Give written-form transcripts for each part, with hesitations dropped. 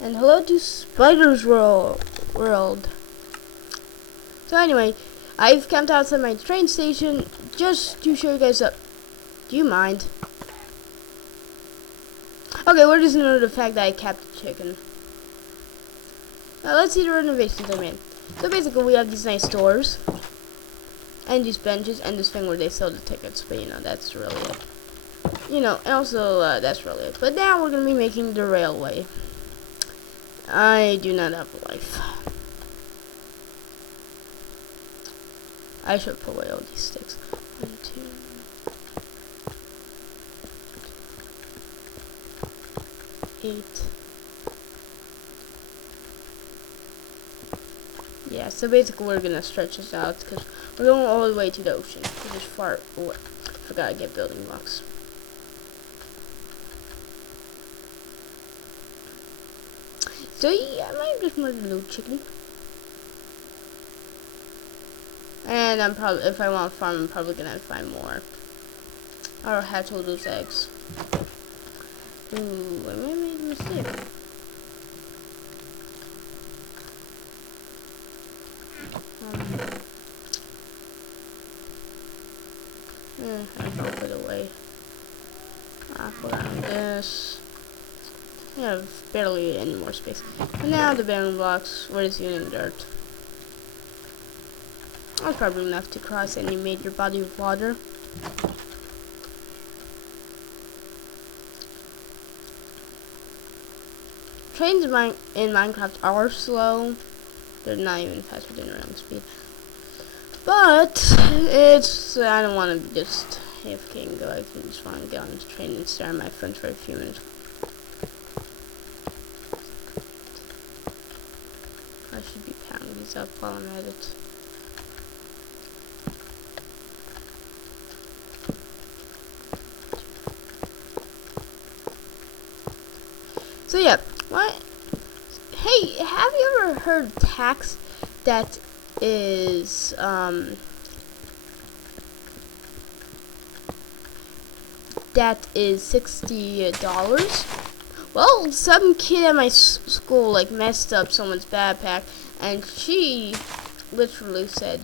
And hello to Spider's World. So anyway, I've camped outside my train station just to show you guys up. Do you mind? Okay, we're just gonna the fact that I kept the chicken. Now let's see the renovations I made. So basically we have these nice doors. And these benches and this thing where they sell the tickets. But you know, that's really it. You know, and also that's really it. But now we're gonna be making the railway. I do not have a life. I should put away all these sticks. 1, 2, 8. Yeah, so basically we're gonna stretch this out because we're going all the way to the ocean, which is far away. Forgot to get building blocks. So yeah, I might just murder a little chicken. And I'm probably, if I want to farm, I'm probably gonna have to find more. Or hatch all those eggs. Ooh, I may have made a mistake. I can put it away. I'll put on this. I have barely any more space. And now the building blocks. We're just using dirt. That's probably enough to cross any major body of water. Trains in Minecraft are slow. They're not even faster than around speed. But it's, I don't want to just AFK and go. I just want to get on the train and stare at my friends for a few minutes. I should be pounding these up while I'm at it. So yeah, what? Hey, have you ever heard tax that is $60? Well, some kid at my school like messed up someone's backpack, and she literally said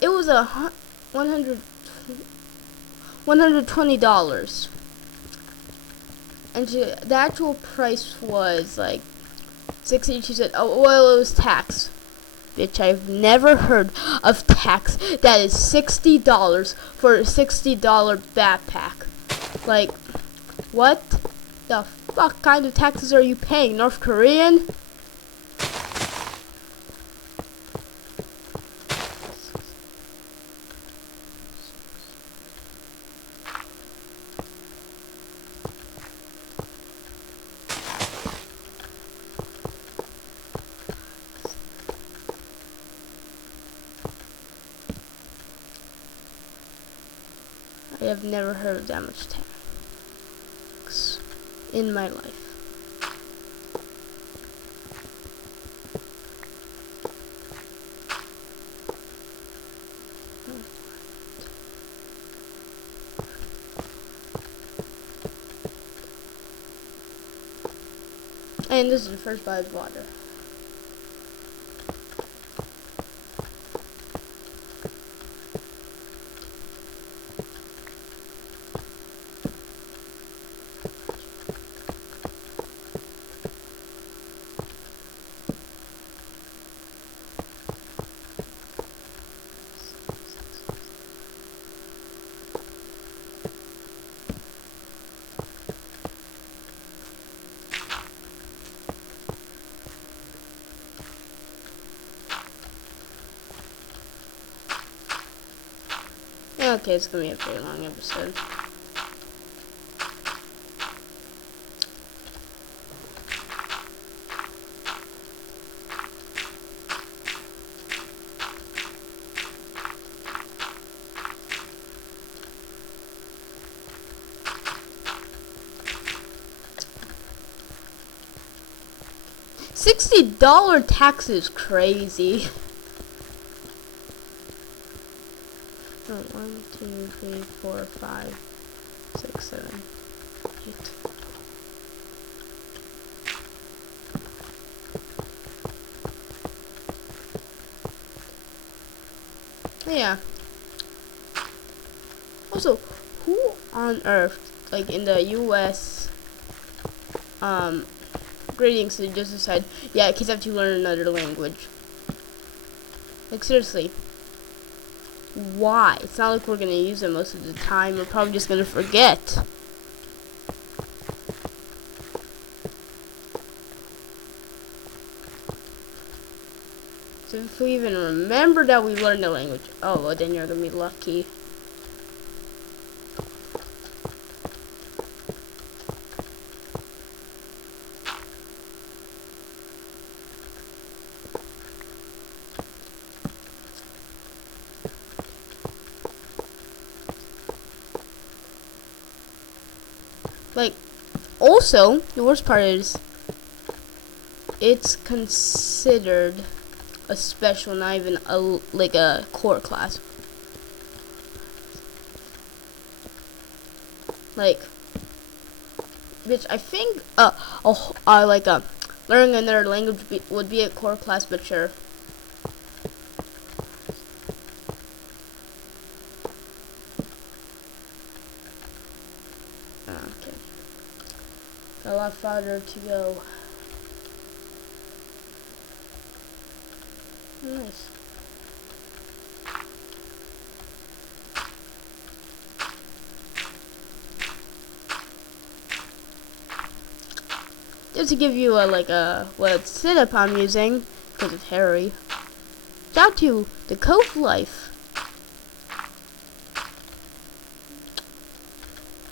it was $120. And the actual price was like 60. She said, "Oh, well, it was tax." Bitch, I've never heard of tax that is $60 for a $60 backpack. Like, what the fuck kind of taxes are you paying? North Korean? I have never heard of that much tax in my life. And this is the first body of water. Okay, it's gonna be a very long episode. $60 tax is crazy. 1, 2, 3, 4, 5, 6, 7, 8. Yeah. Also, who on earth, like in the U.S. Grading system, just decide, yeah, kids have to learn another language? Like seriously, why? It's not like we're gonna use it most of the time. We're probably just gonna forget. So if we even remember that we learned the language, oh, well, then you're gonna be lucky. Like, also, the worst part is, it's considered a special, not even like a core class. Like, bitch, I think learning another language would be a core class, but sure. Okay, got a lot farther to go. Nice. Just to give you what setup I'm using, because it's Harry. Shout out to the Cove Life.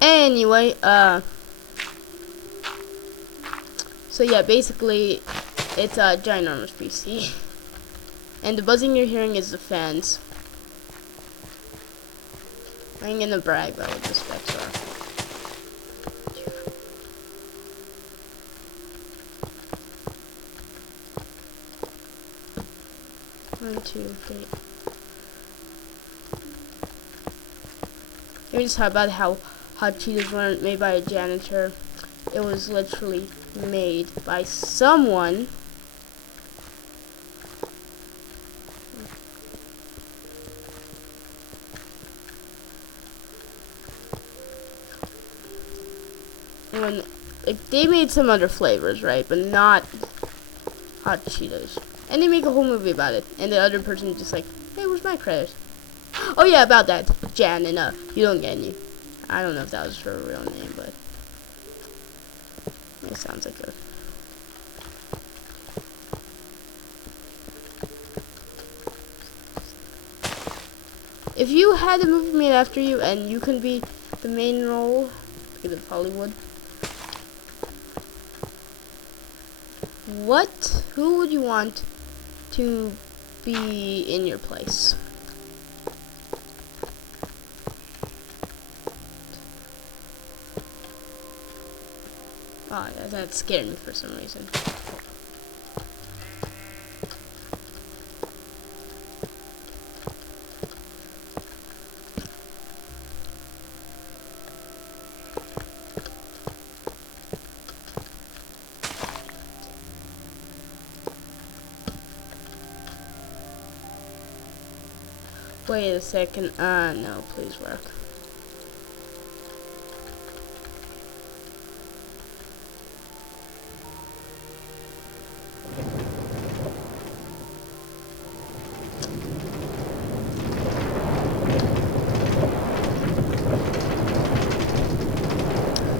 Anyway, so yeah, basically, it's a ginormous PC. And the buzzing you're hearing is the fans. I ain't gonna brag about what the specs are. One, two, three. Let me just talk about how Hot Cheetos weren't made by a janitor. It was literally made by someone when, like, they made some other flavors, right? But not Hot Cheetos. And they make a whole movie about it. And the other person just like, hey, where's my credit? Oh yeah, about that. Jan and you don't get any. I don't know if that was her real name, but it sounds like a. If you had a movie made after you and you can be the main role, because of Hollywood, who would you want to be in your place? Oh, that scared me for some reason. Wait a second. No, please work.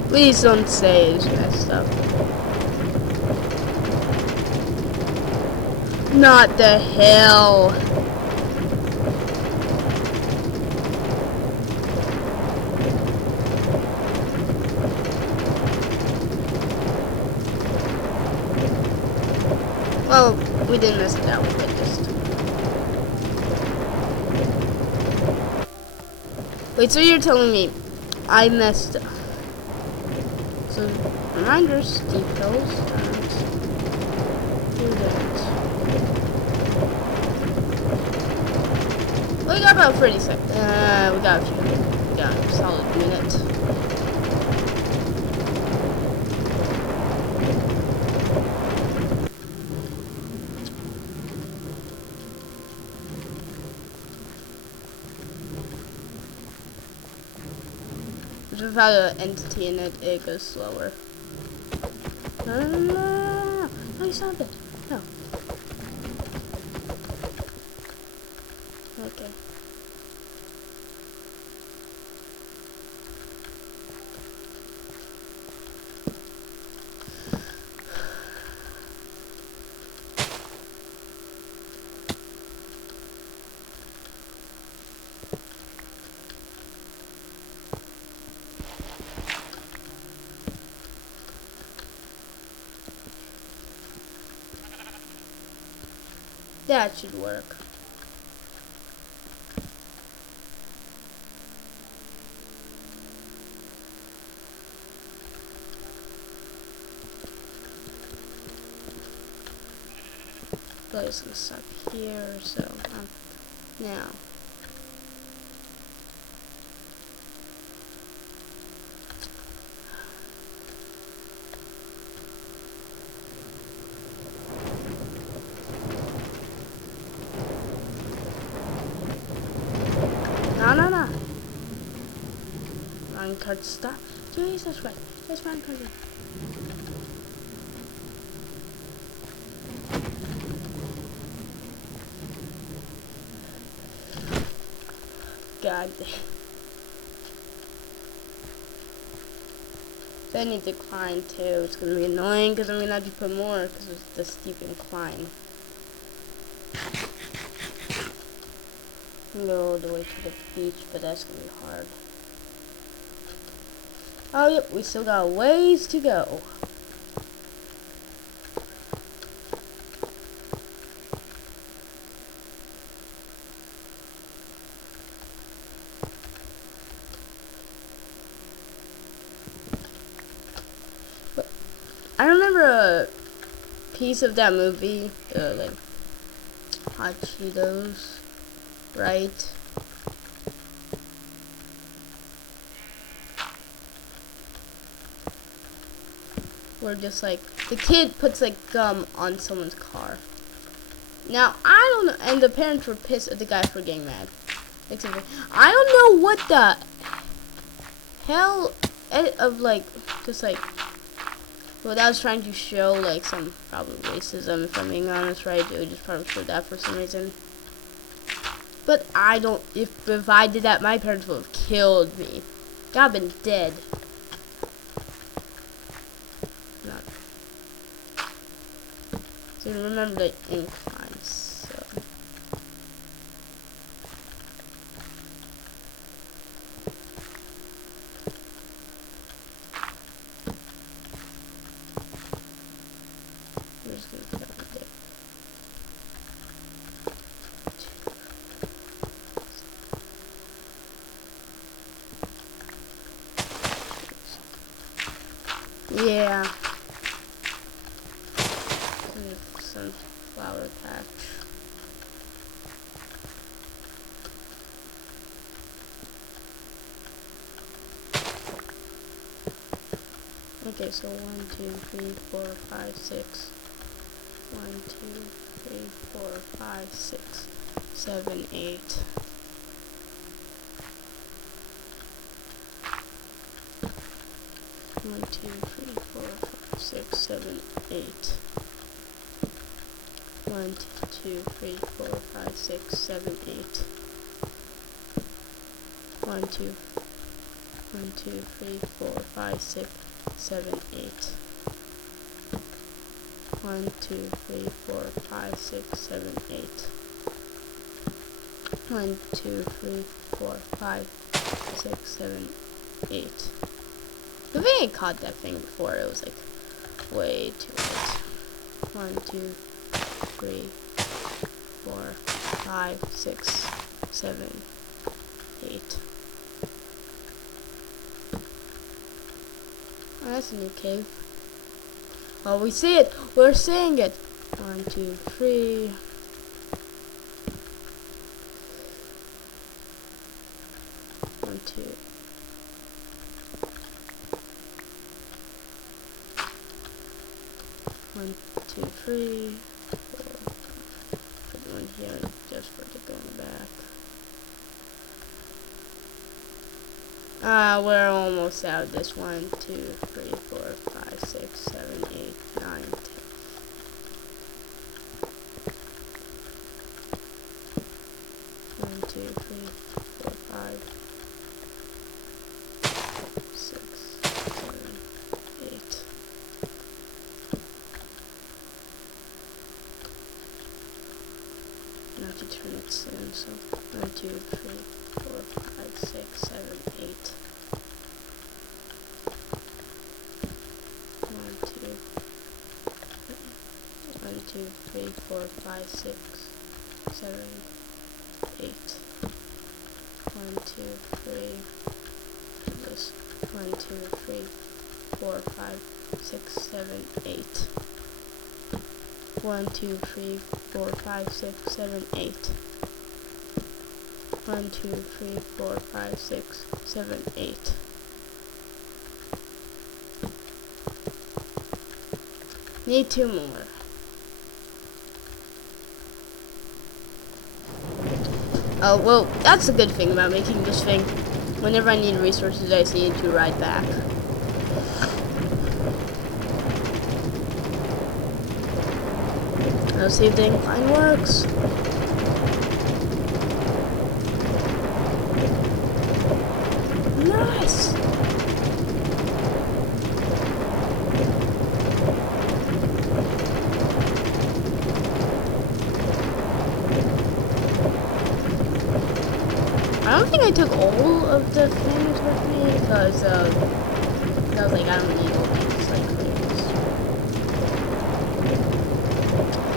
Please don't say it's messed up. Not the hell. Well, we didn't mess it out, we just. Wait, so you're telling me I messed up? So, reminders, steep hills, and do that. Well, we got about 30 seconds. We got a few. We got a solid minute. without an entity in it, it goes slower. No, no, no, no, no, no, no, you stopped it. No. Okay. That should work. But it's gonna stop here, so now. No, no, no. Wrong card, stop. Jesus Christ. That's wrong card. God. Then I need to climb too. It's gonna be annoying because I'm gonna have to put more because of the steep incline. I'm gonna go all the way to the beach, but that's gonna be hard. Oh, yep, we still got a ways to go. I remember a piece of that movie, like Hot Cheetos, right? Where just like the kid puts like gum on someone's car. Now I don't know, and the parents were pissed at the guy for getting mad. I don't know what the hell of like just like. Well, that was trying to show, like, some probably racism, if I'm being honest, right? It would just probably show that for some reason. But I don't, if I did that, my parents would have killed me. God, been dead. Not. So remember the incline, so. We're just gonna put that right there. Yeah. Sunflower patch. Okay, so 1, 2, 3, 4, 5, 6. 1, 2, 3, 4, 5, 6, 7, 8. 1, 2, 3, 4, 5, 6, 7, 8. 1, 2, 3, 4, 5, 6, 7, 8. 1, 2, 1, 2, 3, 4, 5, 6, 7, 8. 1, 2, 3, 4, 5, 6, 7, 8. 1, 2, 3, 4, 5, 6, 7, 8. I think I caught that thing before. It was like way too late. 1, 2, 3, 4, 5, 6, 7, 8. Oh, that's a new cave. Oh, we see it. We're seeing it. 1, 2, 3. 1, 2. 1, 2, 3. Put one here just for the going back. We're almost out of this. 1, 2, 3, 4, 5, 6, 7, 8, 9, 10. 1, 2, 3, 4, 5, 6, 7, 8. I have to turn it soon, so 1, 2, 3, 4, 5, 6, 7, 8. 1, 2, 3, 4, 5, 6, 7, 8. 1, 2, 3. This 1, 2, 3, 4, 5, 6, 7, 8. 1, 2, 3, 4, 5, 6, 7, 8. 1, 2, 3, 4, 5, 6, 7, 8. Need 2 more. Oh, well, that's the good thing about making this thing. Whenever I need resources, I just need to ride back. Let's see if the incline works. Nice! I don't think I took all of the things with me because I was like, I don't need all these like things.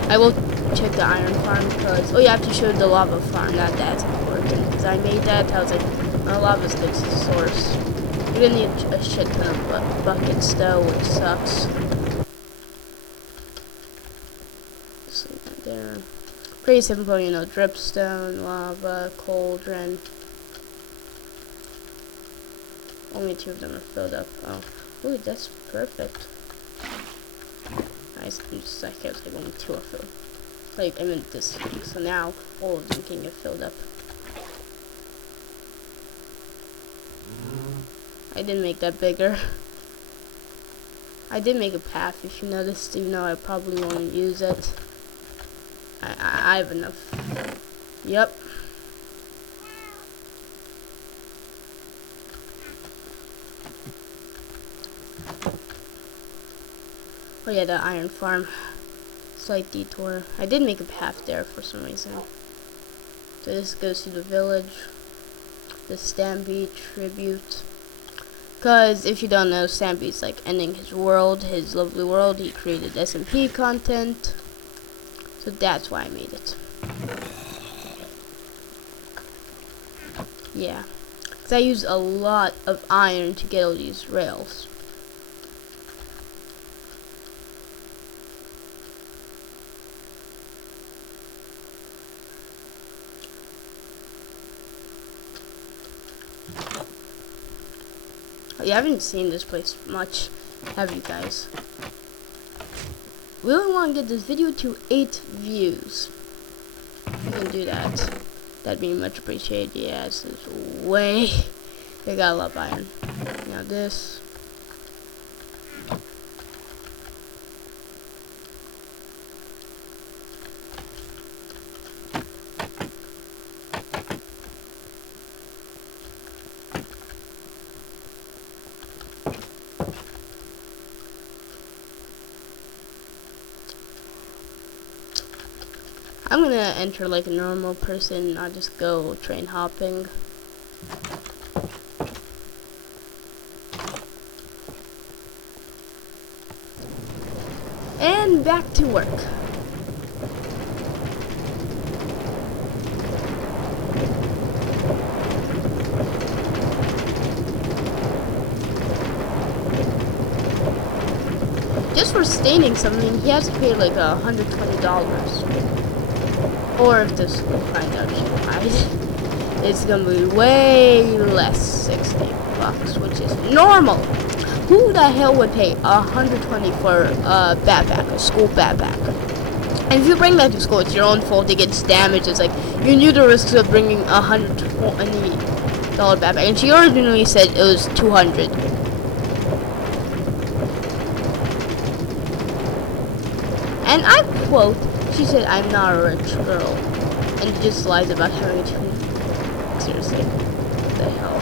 I will check the iron farm because you have to show the lava farm. That's important because I made that. I was like, lava's a good source. You're gonna need a shit ton of buckets though, which sucks. So there, pretty simple, you know, dripstone, lava, cauldron. Only 2 of them are filled up. Oh, ooh, that's perfect. Nice. I'm just like, I was like, only 2 are filled. Like, I meant this thing. So now all of them can get filled up. I didn't make that bigger. I did make a path, if you noticed, even though I probably won't use it. I have enough. Yep. Oh yeah, the iron farm. Slight detour. I did make a path there for some reason. So this goes to the village. The Stampede tribute. Because if you don't know, Stampede's like ending his world, his lovely world. He created SMP content. So that's why I made it. Yeah. Because I used a lot of iron to get all these rails. You haven't seen this place much, have you guys? We really want to get this video to 8 views. You can do that. That'd be much appreciated. Yeah, this is way. They got a lot of iron. Now this. I'm gonna enter like a normal person, not just go train hopping. And back to work. Just for staining something, he has to pay like $120. Or if the school finds out she lied, it's gonna be way less, 60 bucks, which is normal. Who the hell would pay $120 for a backpack, a school backpack? And if you bring that to school, it's your own fault. It gets damaged. It's like you knew the risks of bringing $120 solid backpack. And she originally said it was 200. And I quote, she said, "I'm not a rich girl." And just lies about having two. Seriously. What the hell?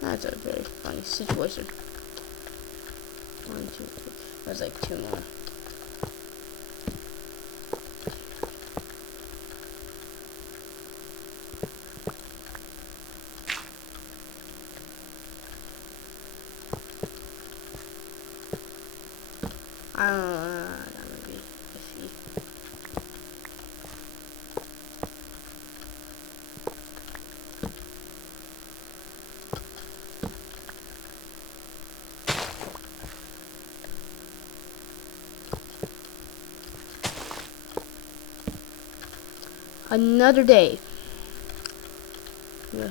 That's a very funny situation. 1, 2, 3. There's like 2 more. I don't know, that might be iffy. Another day. Yeah.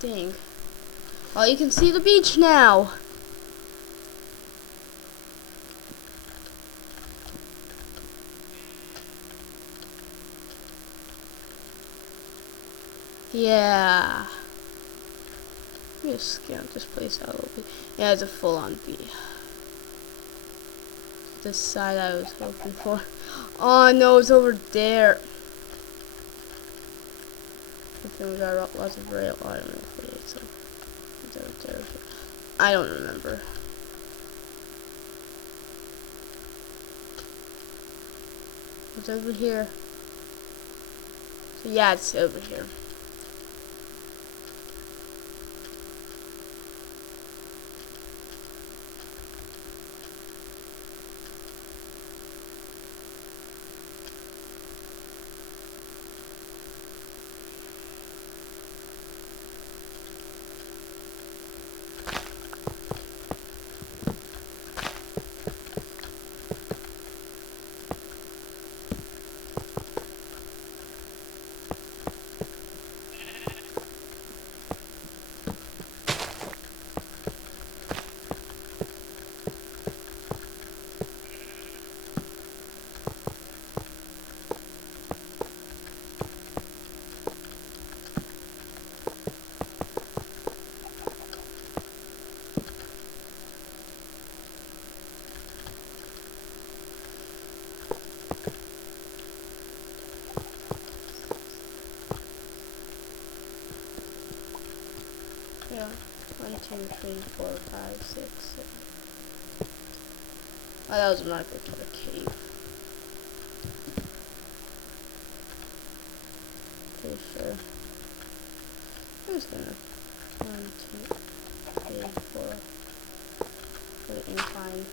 Dang. Well, you can see the beach now. Yeah. Let me just scout this place out a little bit. Yeah, it's a full-on beach. This side I was hoping for. Oh no, it's over there. I think we got lots of rail. Oh, I don't know if it is. So it's over there. I don't remember. It's over here. So yeah, it's over here. Yeah. 1, 2, 3, 4, 5, 6, 7. Oh, that was a marker for the cave. Pretty sure. I'm just gonna 1, 2, 3, 4 for the incline.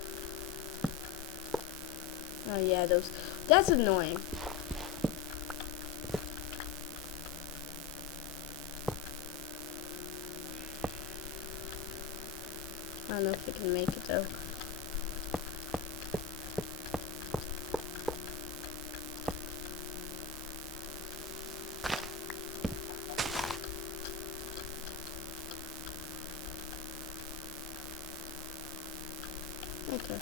Oh yeah, those. That's annoying. I don't know if we can make it though. Okay.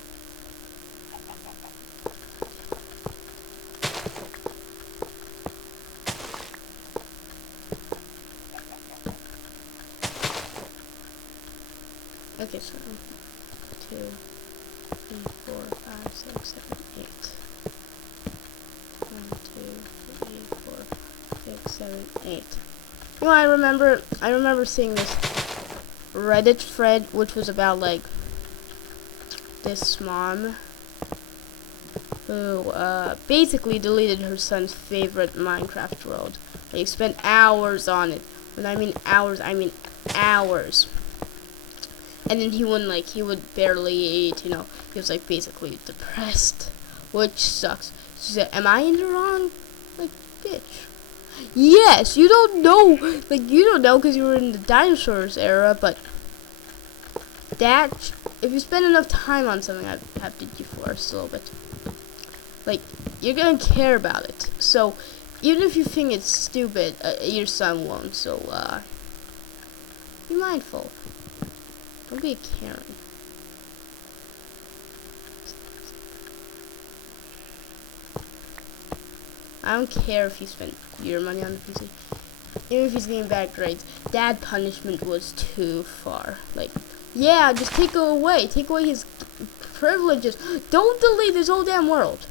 Okay, so 2, 3, 4, 5, 6, 7, 8. 1, 2, 3, 4, 6, 7, 8. You know, I remember seeing this Reddit thread, which was about like this mom who basically deleted her son's favorite Minecraft world. He spent hours on it. When I mean hours, I mean hours. And then he would barely eat, you know. He was like basically depressed, which sucks. She said, "Am I in the wrong?" Like, bitch. Yes, you don't know. Like, you don't know because you were in the dinosaurs era, but that, if you spend enough time on something, I have to deforest a little bit. Like, you're gonna care about it. So, even if you think it's stupid, your son won't. So be mindful. Don't be a Karen. I don't care if you spent your money on the PC. Even if he's getting bad grades, that punishment was too far. Like, yeah, just take it away. Take away his privileges. Don't delete his whole damn world.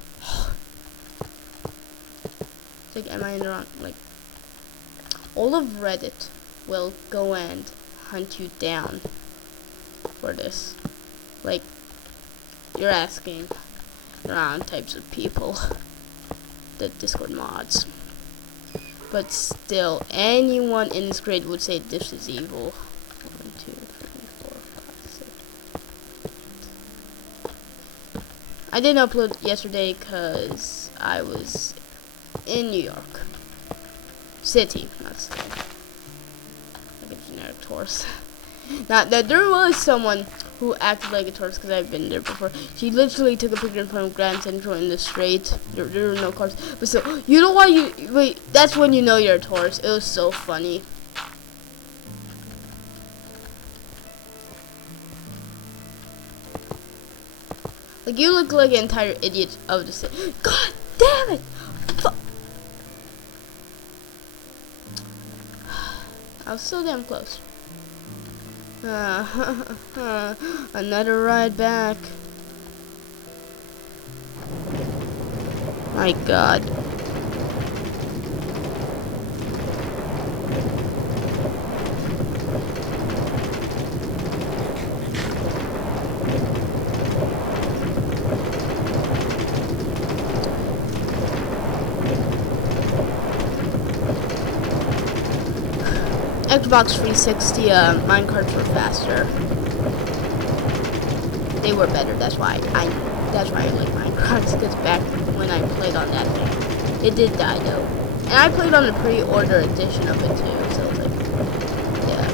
It's like, am I in the wrong? Like, all of Reddit will go and hunt you down for this. Like, you're asking the wrong types of people. The Discord mods. But still, anyone in this grade would say this is evil. 1, 2, 3, 4, 5, 6. I didn't upload yesterday because I was in New York City, not city. Like a generic tourist. Now, there was someone who acted like a tourist because I've been there before. She literally took a picture in front of Grand Central in the street. There were no cars. But still, you know why you... Wait, that's when you know you're a tourist. It was so funny. Like, you look like an entire idiot of the city. God damn it! I was so damn close. Another ride back. My God. Xbox 360 minecarts were faster. They were better. That's why I like minecarts. Because back when I played on that thing, it did die though, and I played on the pre-order edition of it too. So it's like, yeah.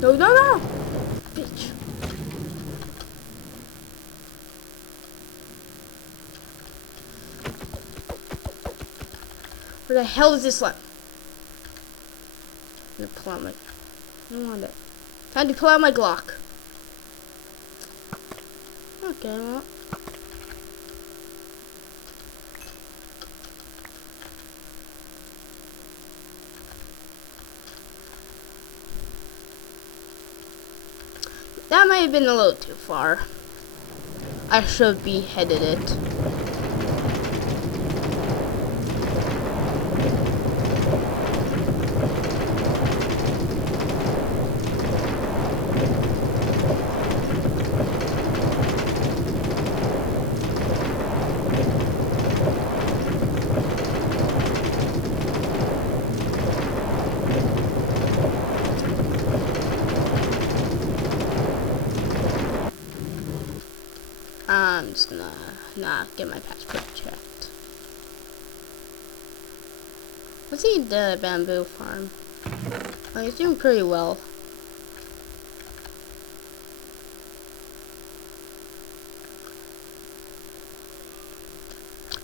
No, no, no! Bitch. Where the hell is this one? I'm gonna pull out my... I don't want it. Time to pull out my Glock. Okay, well... That might have been a little too far. I should have beheaded it. I'm just gonna not get my passport checked. Let's see the bamboo farm. Oh, he's doing pretty well.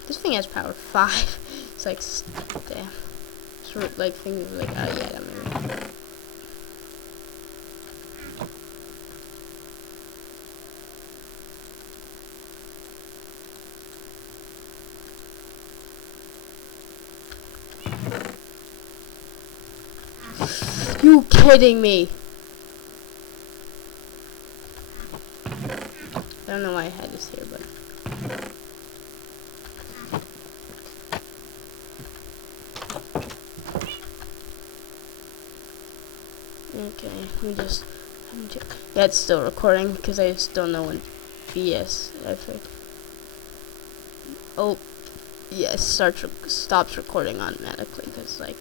This thing has power 5. It's like, damn. Sort of like things like, oh yeah, that maybe. You kidding me? I don't know why I had this here, but okay, let me just check. Yeah, it's still recording because I just don't know when BS effort. Oh, yes, stops recording automatically because like.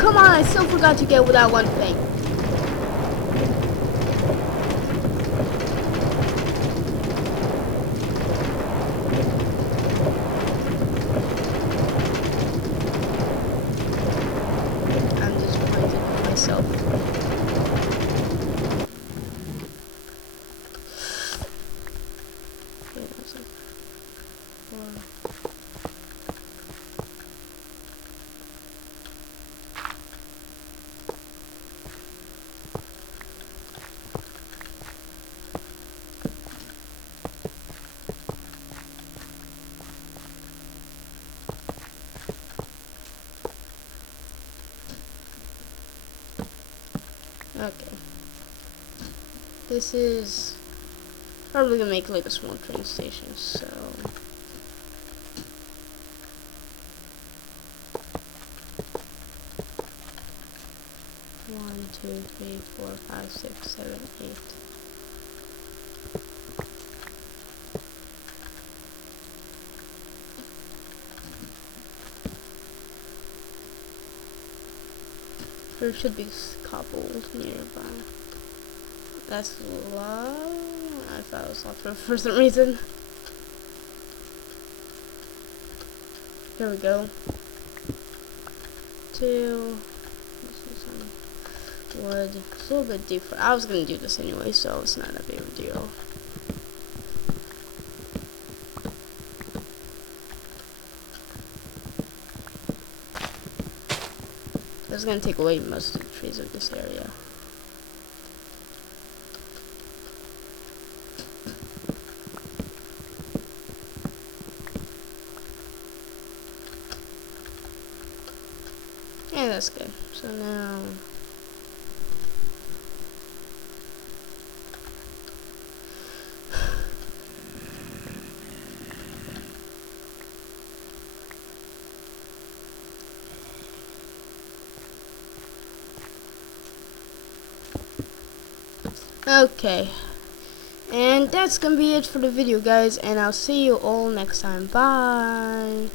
come on, I still forgot to get with that one thing. I'm disappointed in myself. Okay, that's like 4. Okay. This is probably gonna make like a small train station, so 1, 2, 3, 4, 5, 6, 7, 8. There should be cobbled nearby. That's low. I thought it was locked for some reason. There we go. 2. This is some wood. It's a little bit different. I was gonna do this anyway, so it's not a big deal. It's gonna take away most of the trees of this area. Yeah, that's good. So now okay. And that's gonna be it for the video, guys, and I'll see you all next time. Bye.